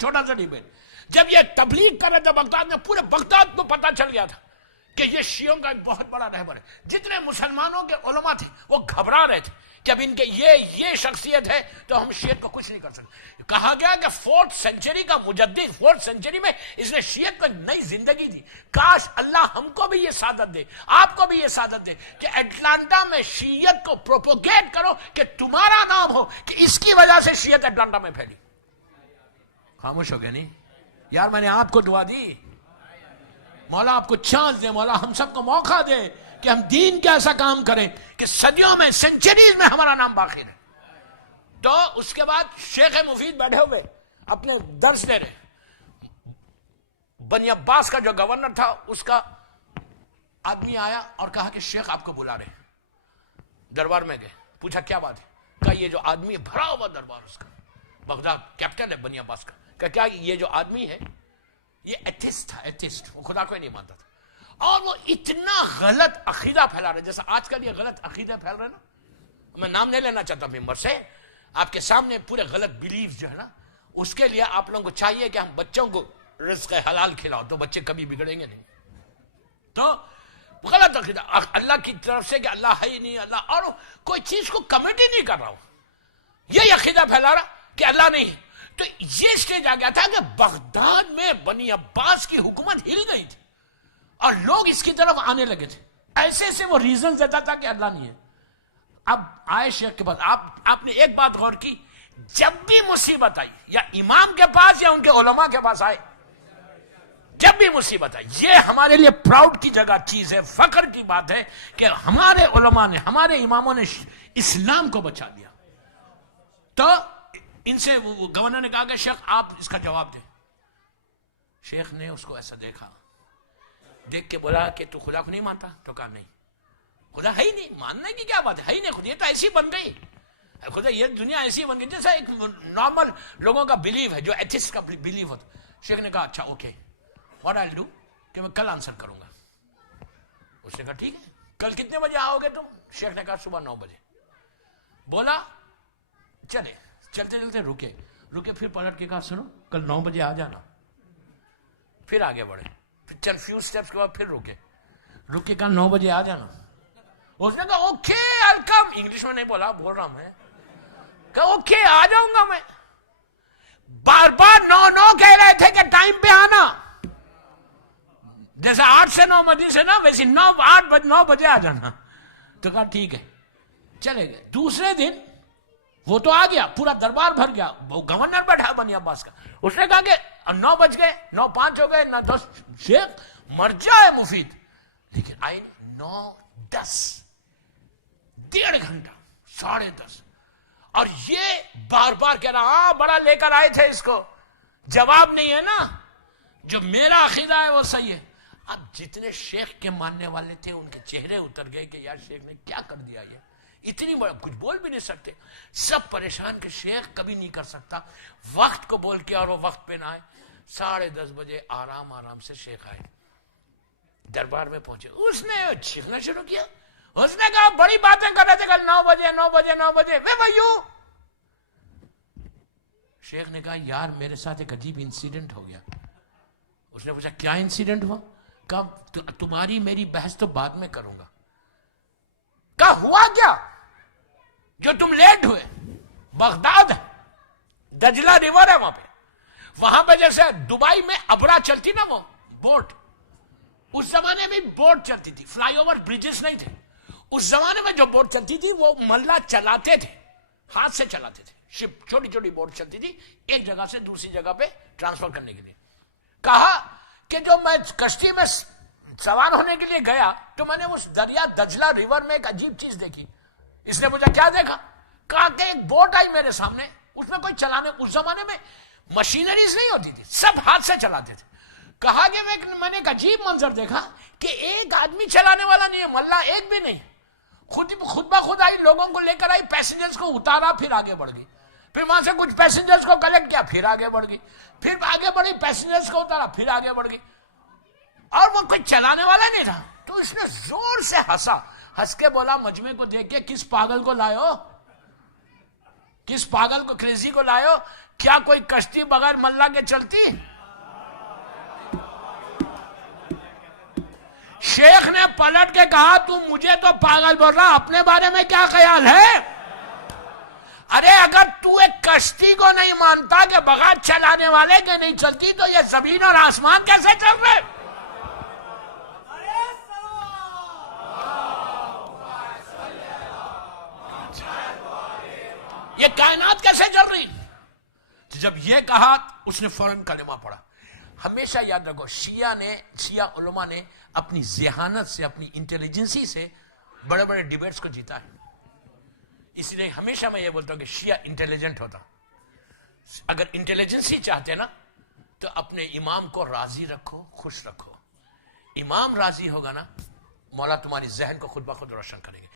چھوٹا سا ڈیبیٹ جب یہ تبلیغ کر رہے تھے بغداد میں، پورے بغداد کو پتا چل گیا تھا کہ یہ شیعوں کا ایک بہت بڑا رہبر ہے. جتنے مسلمانوں کے علماء تھے وہ گھبرا رہے تھے کہ اب ان کے یہ شخصیت ہے تو ہم شیعت کو کچھ نہیں کر سکتے. کہا گیا کہ 4th سینچری کا مجدد 4th سینچری میں اس نے شیعت کو ایک نئی زندگی دی. کاش اللہ ہم کو بھی یہ سعادت دے، آپ کو بھی یہ سعادت دے کہ اٹلانٹا میں شیعت کو پروپوگیٹ کرو کہ تمہارا نام ہو کہ اس کی وجہ سے شیعت اٹلانٹا میں پھیلی. خاموش ہو گیا نہیں یار؟ میں نے آپ کو دعا دی، مولا آپ کو چانس دے، مولا ہم سب کو موقع دے کہ ہم دین کا ایسا کام کریں کہ صدیوں میں سینچریز میں ہمارا نام باقی رہے. تو اس کے بعد شیخ مفید بیٹھے ہوئے اپنے درس دے رہے. بنی عباس کا جو گورنر تھا اس کا آدمی آیا اور کہا کہ شیخ آپ کو بلا رہے ہیں. دربار میں گئے، پوچھا کیا بات ہے؟ کہا یہ جو آدمی بھرا ہوا دربار اس کا، بغداد کیپٹن ہے بنی عباس کا، کہ کیا یہ جو آدمی ہے یہ ایتھسٹ تھا، ایتھسٹ، وہ خدا کو ہی نہیں مانتا تھا، اور وہ اتنا غلط عقیدہ پھیلا رہے جیسا آج کل یہ غلط عقیدہ پھیل رہے نا. میں نام نہیں لینا چاہتا ممبر سے، آپ کے سامنے پورے غلط بلیف جو ہے نا، اس کے لیے آپ لوگوں کو چاہیے کہ ہم بچوں کو رزق حلال کھلاؤ تو بچے کبھی بگڑیں گے نہیں. تو غلط عقیدہ اللہ کی طرف سے کہ اللہ ہے ہی نہیں، اللہ اور کوئی چیز کو کمنٹ ہی نہیں کر رہا ہوں، یہی عقیدہ پھیلا رہا کہ اللہ نہیں ہے. تو یہ سٹیج آ گیا تھا کہ بغداد میں بنی عباس کی حکومت ہل گئی تھی اور لوگ اس کی طرف آنے لگے تھے. ایسے سے وہ ریزن دیتا تھا کہ اللہ نہیں ہے. اب آئے شیخ کے پاس، آپ نے ایک بات غور کی، جب بھی مصیبت آئی یا امام کے پاس یا ان کے علماء کے پاس آئے، جب بھی مصیبت آئی، یہ ہمارے لیے پراؤڈ کی جگہ چیز ہے، فخر کی بات ہے کہ ہمارے علماء نے، ہمارے اماموں نے اسلام کو بچا دیا. تو ان سے وہ گورنر نے کہا کہ شیخ آپ اس کا جواب دیں. شیخ نے اس کو ایسا دیکھا، دیکھ کے بولا کہ تو خدا کو نہیں مانتا؟ تو کہا نہیں، خدا ہے ہی نہیں. ماننے کی کیا بات ہے ہی نہیں، خدا یہ تو ایسی بن گئی، خدا یہ دنیا ایسی بن گئی جیسا ایک نارمل لوگوں کا بلیف ہے، جو ایتھسٹ کا بلیف ہوتا. شیخ نے کہا اچھا okay what I will do, کہ میں کل آنسر کروں گا. اس نے کہا ٹھیک ہے، کل کتنے بجے آؤ گے تم؟ شیخ نے کہا صبح 9 بجے. بولا چلے، چلتے چلتے رکے پھر پلٹ کے کہا سنو کل 9 بجے آ جانا. پھر آگے بڑھے، پھر چند فیو سٹیپس کے بعد پھر رک کے کہا 9 بجے آ جانا. اس نے کہا اوکے آئی کم. انگلش میں نہیں بولا، بول رہا میں، کہا اوکے آ جاؤں گا میں. بار بار 9 کہہ رہے تھے کہ ٹائم پہ آنا، جیسے 8 سے 9 بجے سے نا، ویسے 9 بجے آ جانا. تو کہا ٹھیک ہے، چلے گئے. دوسرے دن وہ تو آ گیا، پورا دربار بھر گیا، وہ گورنر بیٹھا بنی عباس کا. اس نے کہا کہ 9 بج گئے، 9:05 ہو گئے، 9:10، شیخ مر جائے مفید. لیکن آئی 9:10، 1.5 گھنٹہ، 10:30. اور یہ بار بار کہہ رہا ہاں بڑا لے کر آئے تھے اس کو، جواب نہیں ہے نا، جو میرا عقیدہ ہے وہ صحیح ہے. اب جتنے شیخ کے ماننے والے تھے ان کے چہرے اتر گئے کہ یار شیخ نے کیا کر دیا، یہ اتنی بڑا کچھ بول بھی نہیں سکتے. سب پریشان کہ شیخ کبھی نہیں کر سکتا وقت کو بول کے اور وہ وقت پہ نہ آئے. 10:30 بجے آرام سے شیخ آئے، دربار میں پہنچے. اس نے چیخنا شروع کیا، اس نے کہا بڑی باتیں کر رہے تھے کل 9 بجے وے بھائیو. شیخ نے کہا یار میرے ساتھ ایک عجیب انسیڈنٹ ہو گیا. اس نے پوچھا کیا انسیڈنٹ ہوا؟ کہا تمہاری میری بحث تو بعد میں کروں گا. کہا ہوا کیا جو تم لیٹ ہوئے؟ بغداد ہے، دجلہ ریور ہے وہاں پہ جیسے دبئی میں ابرا چلتی نا وہ بوٹ، اس زمانے میں بوٹ چلتی تھی، فلائی اوور بریجز نہیں تھے. اس زمانے میں جو بوٹ چلتی تھی وہ ملا چلاتے تھے، ہاتھ سے چلاتے تھے. شپ چھوٹی بوٹ چلتی تھی ایک جگہ سے دوسری جگہ پہ ٹرانسفر کرنے کے لیے. کہا کہ جو میں کشتی میں سوار ہونے کے لیے گیا تو میں نے اس دریا دجلہ ریور میں ایک عجیب چیز دیکھی. اس نے مجھے کیا دیکھا؟ کہا کہ ایک بوٹ آئی میرے سامنے، اس میں کوئی چلانے، اس زمانے میں مشینریز نہیں ہوتی تھی، سب ہاتھ سے چلاتے تھے. کہا کہ میں نے ایک عجیب منظر دیکھا کہ ایک آدمی چلانے والا نہیں ہے، ملا ایک بھی نہیں، خود بخود آئی، لوگوں کو لے کر آئی، پیسنجرز کو اتارا، پھر آگے بڑھ گئی. پھر وہاں سے کچھ پیسنجرز کو کلیکٹ کیا، پھر آگے بڑھ گئی، پھر آگے بڑھی، پیسنجرز کو اتارا، پھر آگے بڑھ گئی، اور وہ کوئی چلانے والا نہیں تھا. تو اس نے زور سے ہنس کے بولا مجمع کو دیکھ کے کس پاگل کو لائے ہو، کس پاگل کو، کریزی کو لائے ہو؟ کیا کوئی کشتی بغیر ملا کے چلتی؟ شیخ نے پلٹ کے کہا تو مجھے تو پاگل بول رہا، اپنے بارے میں کیا خیال ہے؟ ارے اگر تو ایک کشتی کو نہیں مانتا کہ بغیر چلانے والے کے نہیں چلتی، تو یہ زمین اور آسمان کیسے چل رہے؟ یہ کائنات کیسے چل رہی؟ جب یہ کہا اس نے فوراً کلمہ پڑھا. ہمیشہ یاد رکھو، شیعہ علماء نے اپنی ذہانت سے، اپنی انٹیلیجنسی سے بڑے بڑے ڈیبیٹس کو جیتا ہے. اس لیے ہمیشہ میں یہ بولتا ہوں کہ شیعہ انٹیلیجنٹ ہوتا. اگر انٹیلیجنسی چاہتے نا تو اپنے امام کو راضی رکھو، خوش رکھو. امام راضی ہوگا نا، مولا تمہاری ذہن کو خود بخود روشن کریں گے.